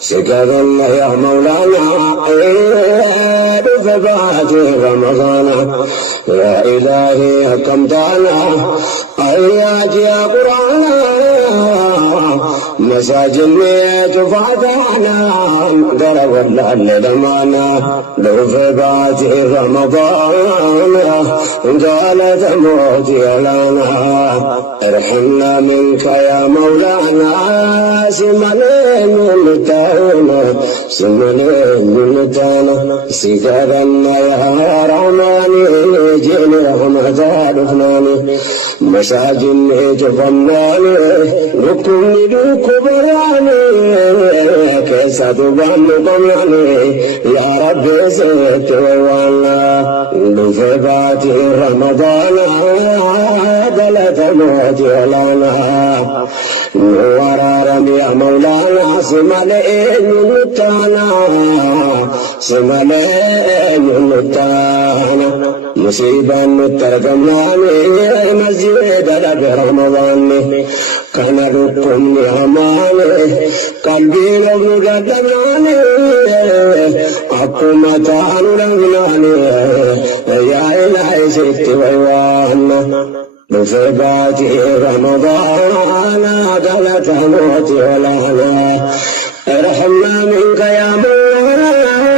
سكرنا يا مولانا دفبات رمضان يا إلهي حكمتنا أيات يا قرآن مساجدنا جفاتنا درب اللدمانا دفبات رمضان قالت موتي لنا ارحمنا منك يا مولانا سمنين ملتانا سمنين ملتانا سكرنا يا رحماني جيني رحمة رفناني مساجدني جفناني ركني دوك بياني كيسا تبان قمعني يا رب زيت ووانا دفبات رمضان دلت موتي لنا ورارم يا مولانا سمالين نتانا سمالين نتانا مصيبا نترجمناني مسجد لك رمضان كان ركن نعماني قلبي لو قدمناني حكومتان لغناني يا إلهي ست ويوانا بفبات رمضان قالت موتي ولنا ارحمنا منك يا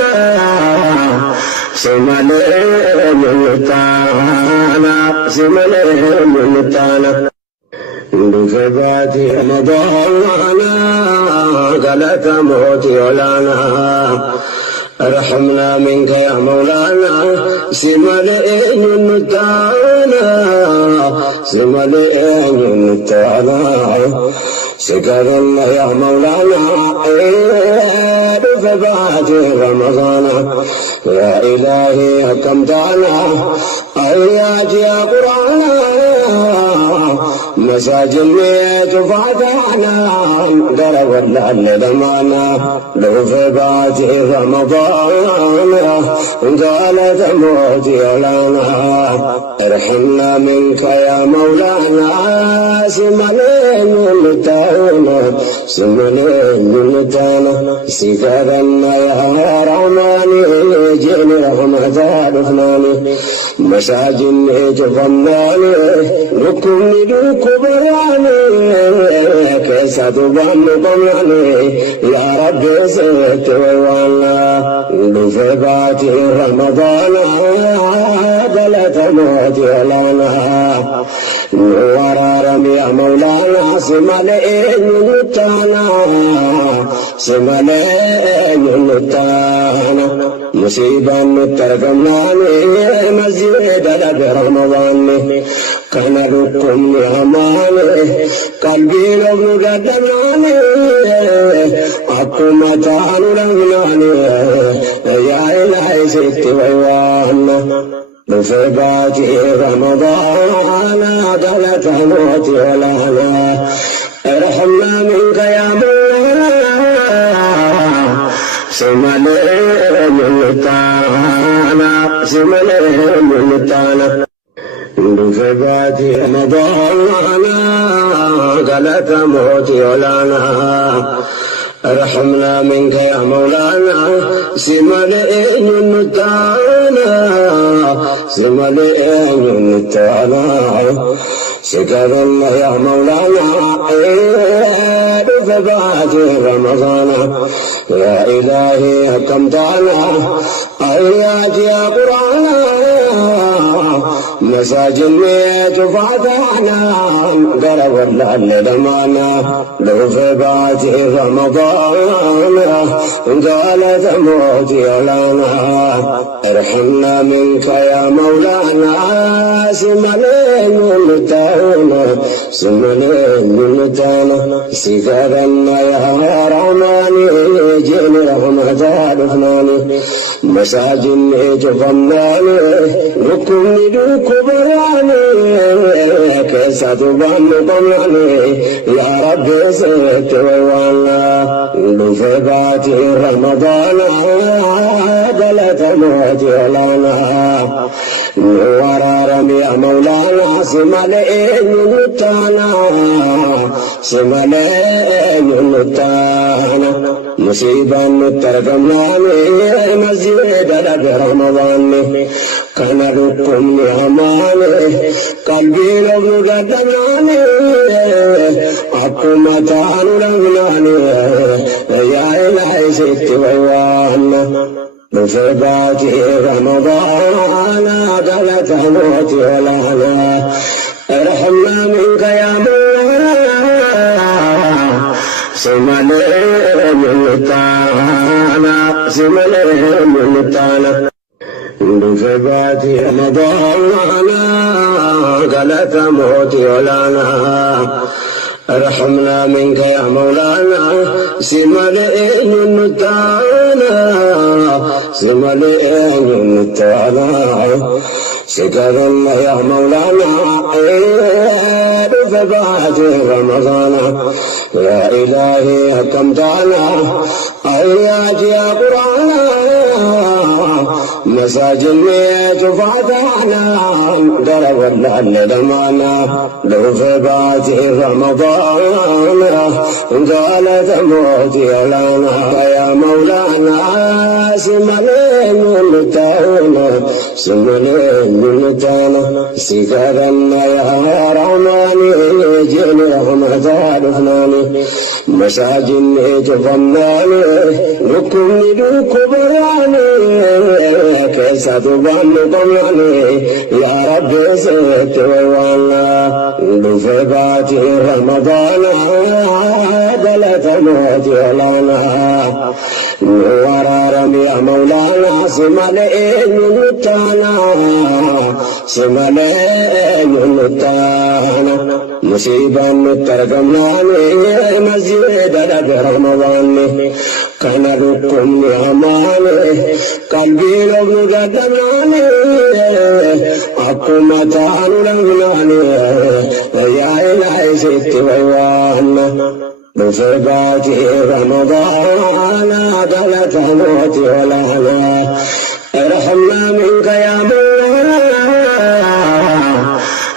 مولانا سمالين ملتانا سمالين ملتانا بفبات رمضان قالت موتي ولنا ارحمنا منك يا مولانا سمالين ملتانا سمالين ملتانا سكرنا يا مولانا بفبات رمضان يا إلهي حكمتنا أيات يا قرآن مساجدنا جفاتنا درب اللدمانا بفبات رمضان قالت موتي لنا ارحمنا منك يا مولانا سمنين ملتانا سمنين ملتانا سكرنا يا رحماني جيني رحمة رفناني مساجدني جفناني ركني دوك بياني كيسا تبان قمعني يا رب زيت ووانا بفبات رمضان دلت موتي لنا ورارم يا مولانا سمالين نتانا سمالين نتانا مصيبا نترجمناني مسجد لك رمضان كان ركن نعماني قلبي لو قدمناني حكومتان لغناني يا إلهي ست ويوانا بفبات رمضان دلت موتي لنا ارحمنا منك يا مولانا سمالين ملتانا سمالين ملتانا بفبات رمضان قالت موتي لنا ارحمنا منك يا مولانا سمالين ملتانا سمالين ملتانا سكرنا يا مولانا بفبات رمضان يا إلهي حكمتنا أيات يا قرآن مساجدنا جفاتنا درب اللدمانا بفبات رمضان قالت موتي لنا ارحمنا منك يا مولانا سمنين ملتانا سمنين ملتانا سكرنا يا رحماني جيني رحمة رفناني مساجدني جفناني ركني دوك بياني كيسا تبان قمعني يا رب زيت ووانا بفبات رمضان دلت موتي لنا ورارم يا مولانا سمالين نتانا سمالين النتانا مصيبا نترقمناني مسجد لك رمضان كان لكم ياماني قلبي لو قدمناني حكومتان لغناني يا إلهي ست ويوانا بفرقاتي رمضان قلت موتي ولانا ارحمنا منك يا مولانا سمالين النتانا سمالين النتانا بفرقاتي رمضان قلت موتي ولانا ارحمنا منك يا مولانا سمالين النتانا سمالين النتانا سكرنا يا مولانا بفرقات رمضان يا إلهي حكمتنا آيات يا قرآن مساجد تفاتحنا درب اللعن دمانا بفرقات رمضان قال تموت لنا يا مولانا سمالين النتانا سمالين النتانا سكرنا يا رحمن جل رحمة الرحمن مساجد تفناني نكم كبراني كيس تبان طمعني يا رب زدت ويوانا بفرقات رمضان دلت موت لنا ورارم يا مولانا سمالين النتانا سمالين النتانا مصيبا نترقمناني مسجد لك رمضان كان لكم ياماني قلبي لو قدمناني حكومتان لغناني يا إلهي ست ويوانا بفرقاتي رمضان قلت موتي ولانا ارحمنا منك يا مولانا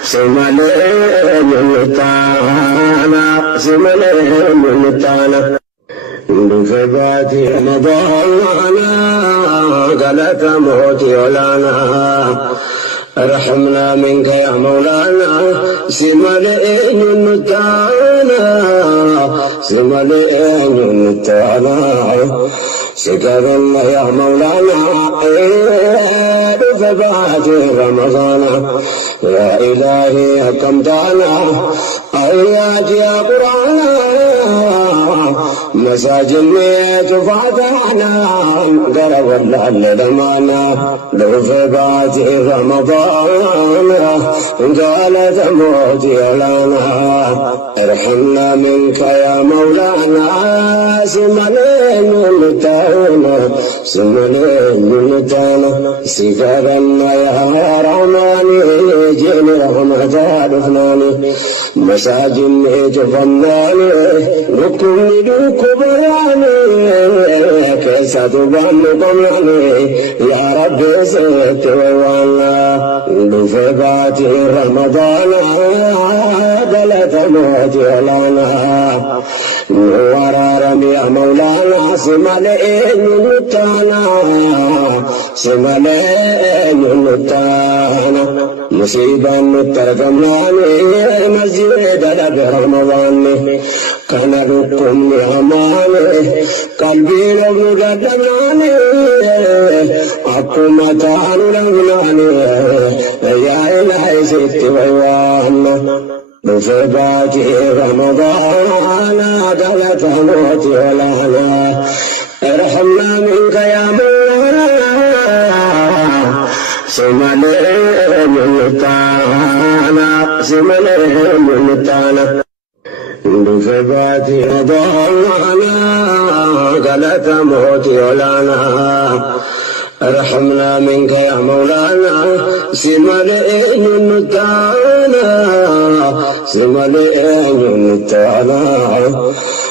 سمالين النتانا سمالين النتانا بفرقات رمضان قلت موتي ولانا ارحمنا منك يا مولانا سمالين النتانا سمالين النتانا سكرنا يا مولانا بفرقات رمضان يا إلهي حكمتنا آيات يا قرآن مساجد تفاتحنا قرب اللعن دمانا بفرقات رمضان قال تموت لنا ارحمنا منك يا مولانا سمالين النتانا سمالين النتانا سكرنا يا رحمن جل رحمة الرحمن مساجد تفناني نكم كبراني كيس تبان طمعني يا رب زدت ويوانا بفرقات رمضان دلت موت لنا ورارم يا مولانا سمالين النتانا سمالين النتانا مصيبا نترقمناني مسجد لك رمضان كان لكم ياماني قلبي لو قدمناني حكومتان لغناني يا إلهي ست ويوانا بفرقات رمضان قلت موتي ولانا ارحمنا منك يا مولانا سمالين النتانا سمالين النتانا بفرقات رمضان قلت موتي ولانا ارحمنا منك يا مولانا سمالين النتانا سمالين النتانا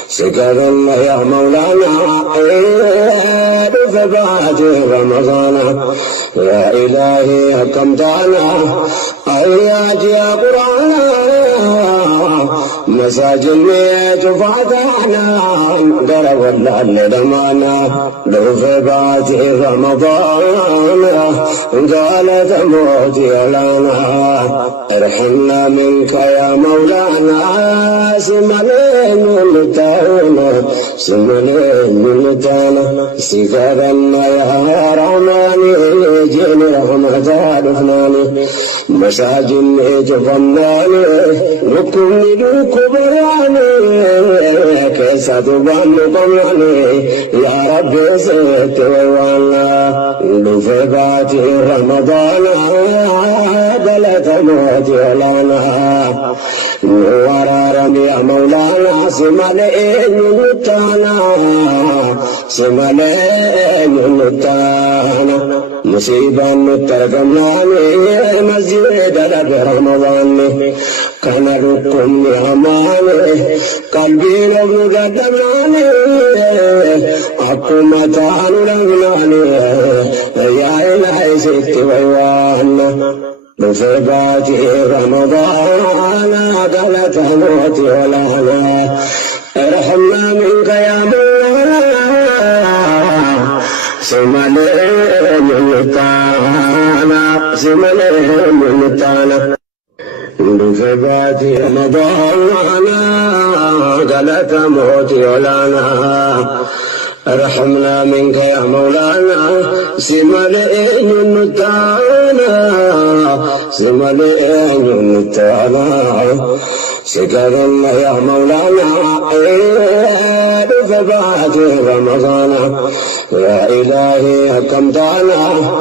سكرنا يا مولانا بفرقات رمضان يا إلهي حكمتنا آيات يا قرآن مساجني جفاتنا قرب اللعن دمانا لو في باتي رمضان قال تموتي لنا ارحمنا منك يا مولانا سملين لتانا سملين لتانا سكرنا يا رحماني جيني رحمة الفناني مساجني جفناني ركن كبراني كيسة بان قمراني يا رب زدت ويوانا لفباتي رمضان بلت موت لنا ورارم يا مولانا سمالين نتانا سمالين نتانا مصيبة نترجماني مسجد لك رمضان كان ركن أماني قلبي لو قدماني حكومتان لغناني يا إلهي ست ويوانا بفباتي رمضان قالت موتي ولهنا ارحمنا منك يا مولانا سمالين نتانا سمالين نتانا بفباتي رمضان قالت موتي ولنا ارحمنا منك يا مولانا سمالين نتانا سمالين نتانا سكرنا يا مولانا بفباتي رمضان يا إلهي حكمتنا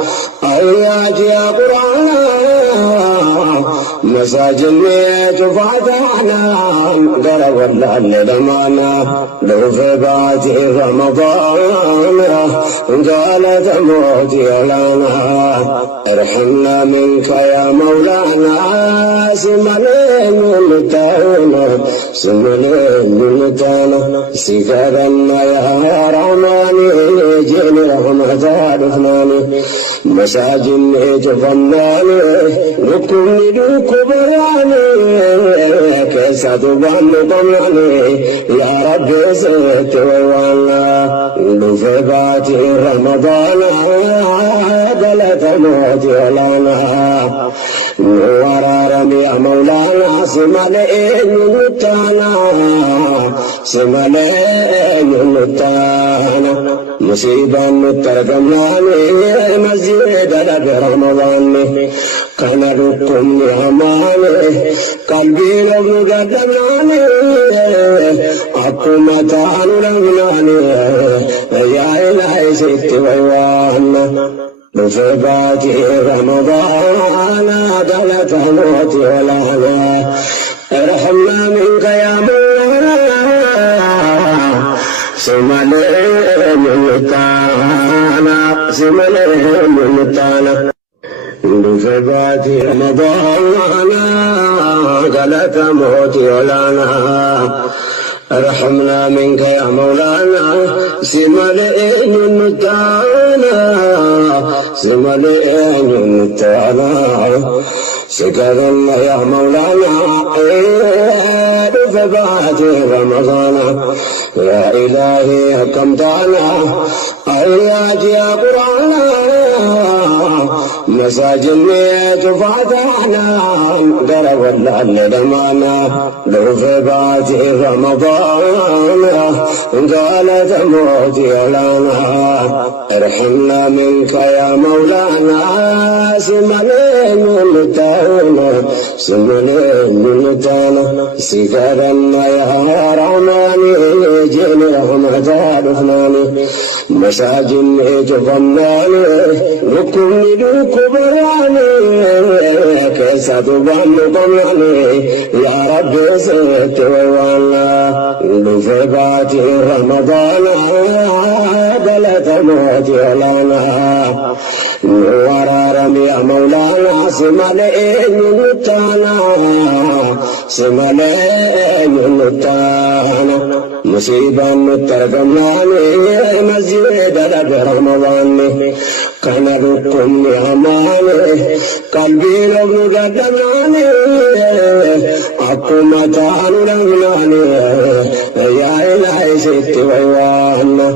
آيات يا قرآن مساجني جفاتنا قرب اللعن دمانا لو في باتي رمضان قال تموتي لنا ارحمنا منك يا مولانا سملين نتانا سملين نتانا سكرنا يا رحماني جيني رحمة الفناني مساجني جفناني ركن كبراني كيسة بان قمراني يا رب زدت ويوانا بفباتي رمضان بلت موتي لنا ورارم يا مولانا سمالين نتانا سمالين نتانا مصيبة نترجماني مسجد لك رمضان كان ركن أماني قلبي لو قدماني حكومتان لغناني يا إلهي ست ويوانا بفباتي رمضان قالت موتي ولنا ارحمنا منك يا مولانا سمالين نتانا سمالين نتانا بفباتي رمضان قالت موتي لنا ارحمنا منك يا مولانا سمالين نتانا سمالين نتانا سكرنا يا مولانا بفباتي رمضان يا إلهي حكمتنا آيات يا قرآن مساجني جفاتنا قرب اللعن دمانا لو في باتي رمضان قال تموتي لنا ارحمنا منك يا مولانا سملين نتانا سملين نتانا سكرنا يا رحماني جيني رحمة الفناني مساجني جفناني ركن كبراني كيسة بان قمراني يا رب زدت ويوانا بفباتي رمضان بلت موتي لنا ورارم يا مولانا سمالين نتانا سمالين نتانا مصيبة نترجماني مسجد لك رمضان كنبكم لأمانه قلبي لبن قدماني أقوم تعالوا لغناني يا إلهي ست ويوانا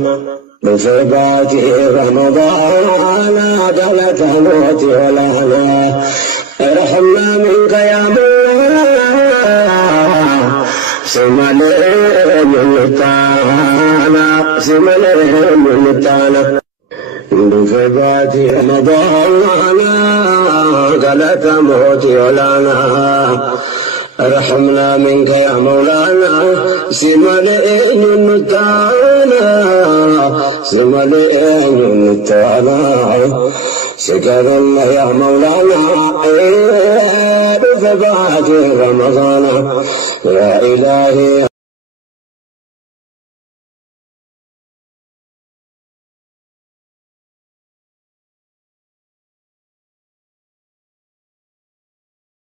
بفبات رمضان دلت موت ولانا ارحمنا منك يا مولانا سمالين ملتانا بفبات رمضان دلت موت ولانا ارحمنا منك يا مولانا سمالين ملتانا سكر الله يا مولانا بفبات رمضان يا إلهي